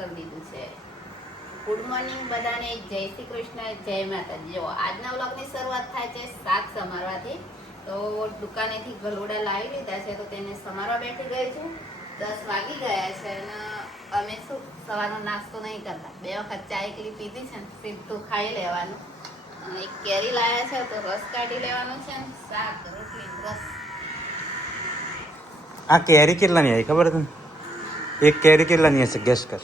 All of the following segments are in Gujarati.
કરી દીધું છે. ગુડ મોર્નિંગ બધાને, જય શ્રી કૃષ્ણ, જય માતાજી. જો આજના વ્લોગની શરૂઆત થાય છે શાક સમારવાથી. તો દુકાનેથી ગલોડા લાવી લીધા છે, તો તેને સમારવા બેઠી ગઈ છું. 10 વાગી ગયા છે અને અમે શું સવારનો નાસ્તો નહીં કરતા, 2 વખત ચા એકલી પીધી છે ને સીધું ખાઈ લેવાનું. એક કેરી લાવ્યા છે તો રસ કાઢી લેવાનો છે ને શાક રોટલી રસ. આ કેરી કેટલાની આવી ખબર તને? એક કેરી કેટલાની હશે ગેસ કર.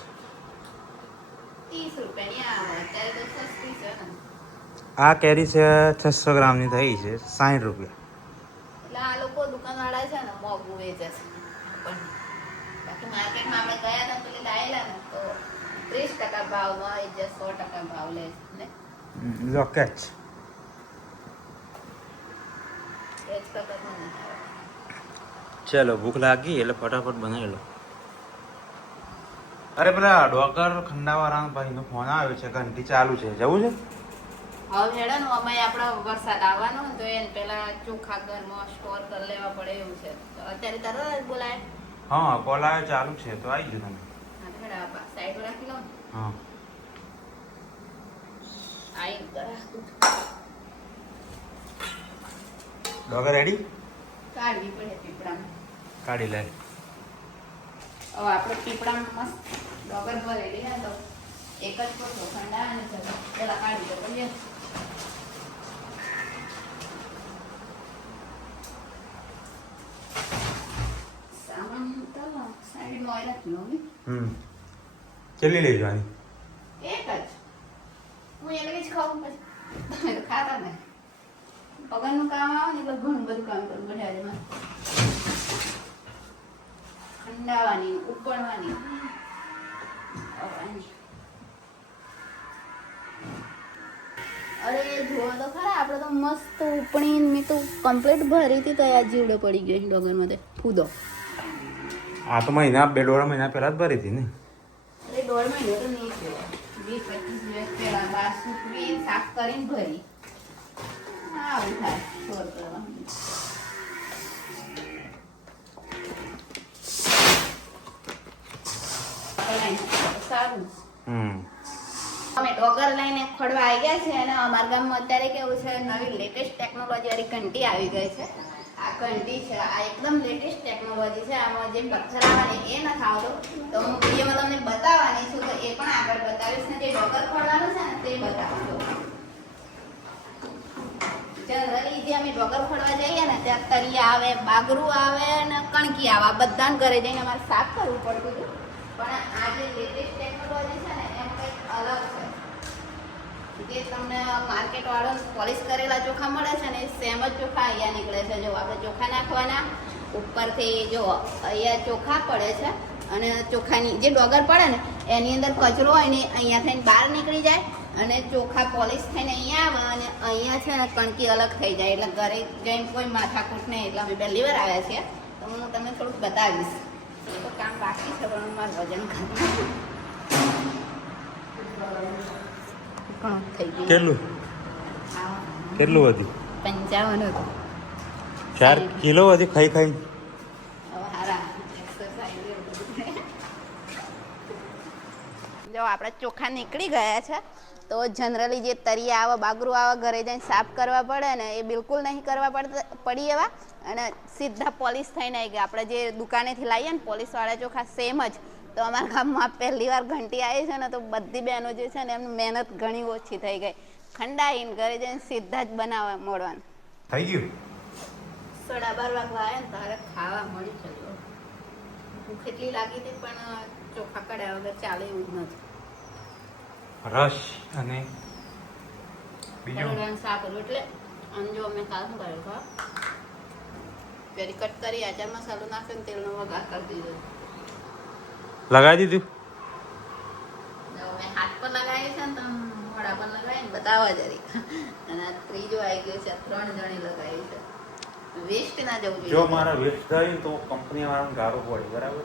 30 રૂપિયાની આવે, અત્યારે તો સસ્તી છે ને. આ કેરી છે 600 ગ્રામની થઈ છે 60 રૂપિયા. એટલે આ લોકો દુકાનવાળા છે ને મોંઘું વેચે છે, પણ બાકી માર્કેટમાં આપણે ગયા હતા પેલી લાયેલા ને તો 30% ભાવમાં આવી જાય, 100% ભાવ લે છે ને. લોકેટ ચલો ભૂખ લાગી એટલે ફટાફટ બનાવી લો. અરે પેલા ડોગર ખંડાવાળા ભાઈનો ફોન આવ્યો છે, ઘંટી ચાલુ છે, જવું છે? હવે હેડો ને, અમે આપણે વરસાદ આવવાનો તો એને પેલા ચોખા ઘરમાં સ્ટોર કરી લેવા પડે એવું છે. તો અત્યારે તરત બોલાય. હા કોલ આવ્યો ચાલુ છે તો આવી જજો તમે. સાઈડ રાખી લો. હા ડોગર રેડી? કાઢવી પડે પીપળામાં. કાઢી લે. હવે આપણે પીપળામાં મસ્ત ડોગર ભરેલી ને તો એક જ પોતો ખંડાવાની છે, પેલા કાઢી દો પડે. સામાન તો સાઈડમાં ઓઇલ જ લો ને. કેટલી લઈ જવાની? એક જ. હું એટલે જ ખાવું, પછી તમે તો ખાતા ને. પગારનું કામ આવે ને એટલે ઘણું બધું કામ કરું બધામાં. ખંડાવાની, ઉકળવાની. અરે જુઓ તો ખરા, આપણે તો મસ્ત ઉપણી મેં તો કમ્પ્લીટ ભરી હતી તો આ જીવડો પડી ગયો છે ડોગરમાં તે ફૂદો. આ તો મહિના 2-2.5 મહિના પહેલા જ ભરી હતી ને. અરે 1.5 મહિનો તો નહીં થયો, 20-25 દિવસ પહેલા બાર સૂકવી સાફ કરીને ભરી. આવું થાય સ્ટોર કરવાનું. સારું. અમે ડોગર લઈને ખોડવા આવી ગયા છે અને અમારા ગામમાં અત્યારે કેવું છે, નવી લેટેસ્ટ ટેકનોલોજી વાળી ઘંટી આવી ગઈ છે. આ ઘંટી છે, આ એકદમ લેટેસ્ટ ટેકનોલોજી છે. આમાં જે પથ્થર આવવાની એ નથી આવતો, તો હું વિડીયોમાં તમને બતાવવાની છું, તો એ પણ આગળ બતાવીશ ને. જે ડોગર ખોડવાનું છે ને તે બતાવજો. જનરલી જે અમે ડોગર ખોડવા જઈએ ને ત્યાં તરિયા આવે, બાગરું આવે અને કણકી આવે, આ બધાને ઘરે જઈને અમારે સાફ કરવું પડતું હતું. પણ આ જે લેટેસ્ટ ટેકનોલોજી છે ને એમ કંઈક અલગ છે. જે તમને માર્કેટ વાળો પોલિશ કરેલા ચોખા મળે છે ને એ સેમ જ ચોખા અહીંયા નીકળે છે. જો આપણે ચોખા નાખવાના, ઉપરથી જો અહીંયા ચોખા પડે છે અને ચોખાની જે ડોગર પડે ને એની અંદર કચરો હોય ને અહીંયા થઈને બહાર નીકળી જાય અને ચોખા પોલિશ થઈને અહીંયા આવે અને અહીંયા છે ને કણકી અલગ થઈ જાય. એટલે ઘરે જઈને કોઈ માથાકૂટ નહીં. એટલે અમે પહેલી વાર આવ્યા છીએ તો હું તમને થોડુંક બતાવીશ. તો કામ બાકી છે પણ મારું વજન ઘણું થઈ ગયું. કેટલું વધ્યું? 55 હતું. 4 કિલો વધી ખાઈ ખાઈ. જો આપણા ચોખા નીકળી ગયા છે તો જનરલી જે તરિયા આવે, બાગરું આવે, ઘરે જઈને સાફ કરવા પડે ને એ બિલકુલ નહીં કરવા પડી એવા અને સીધા પોલિશ થઈને આવી ગયા. આપણે જે દુકાનેથી લાવીએ ને પોલિશવાળા ચોખા સેમ જ. તો અમારા ગામમાં પહેલી વાર ઘંટી આવી છે ને તો બધી બહેનો જે છે ને એમની મહેનત ઘણી ઓછી થઈ ગઈ. ખંડાઈને ઘરે જઈને સીધા જ બનાવવા મળવાનું થઈ ગયું. 12:30 વાગવા આવ્યા ને તારે ખાવા મળી ચડ્યો. ભૂખ એટલી લાગી હતી પણ ચોખા કઢ્યા વગર ચાલે એવું જ નથી. રસ અને બીજું શાક કર્યું એટલે આમ જો અમે કાલ શું કર્યું ખબર, પેલી કટ કરી આચાર મસાલો નાખ્યો ને તેલનો વઘાર કરી દીધો. લગાવી દીધું? મેં હાથ પર લગાવી છે ને તમે મોઢા પર લગાવી ને બતાવવા જરી. અને આ ત્રીજો આવી ગયો છે, 3 જણી લગાવી છે. વેસ્ટ ના જવું જોઈએ. જો મારા વેસ્ટ થાય તો કંપની વાળાને ગારો પડે, બરાબર?